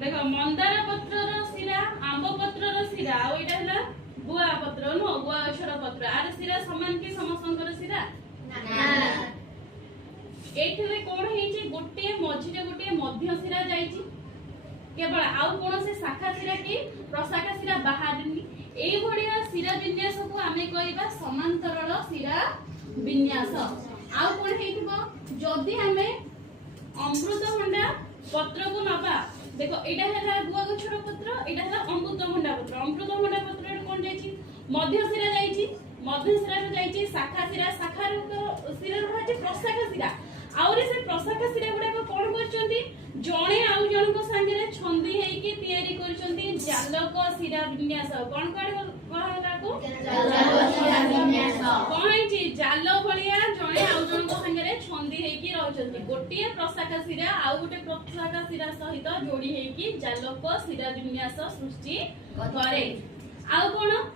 देखो मंदार पत्रर शिरा आंब पत्रर शिरा आ एटा हला गुआ पत्र नो गुआ गछर पत्र आर शिरा समान कि समस्तंकर शिरा ना एठले कोन हेची गोटे मझिरे गोटे मध्य शिरा जाईची केवल आउ कोन से शाखा शिरा कि प्रशाखा शिरा बाहारनी एई भडिया शिरा विन्यास को आमे कहबा समांतरल शिरा विन्यास आउ कोन हेतिबो जदी आमे अमृतभंडा पत्र को नबा देखो एटा हला गुआ गछर पत्र एटा हला अमृतभंडा पत्र रे कोन जाईची मध्य शिरा जाईची मध्य शिरा रे जाईची शाखा शिरा शिरा रहची प्रशाखा शिरा आउरे से प्रशाखा शिरा गुडा को कोन करचंती जणे आउ जण को संगे छंदी हेई की तयारी करचंती जालक शिरा विन्यास कोन कहला को जालक शिरा विन्यास कहैची जाल भलिया जणे आउ जण को संगे छंदी हेई की रहचंती गोटिए प्रशाखा शिरा आउ गोटे प्रशाखा शिरा सहित जोडी हेई की जालक शिरा विन्यास सृष्टि करे आउ कोन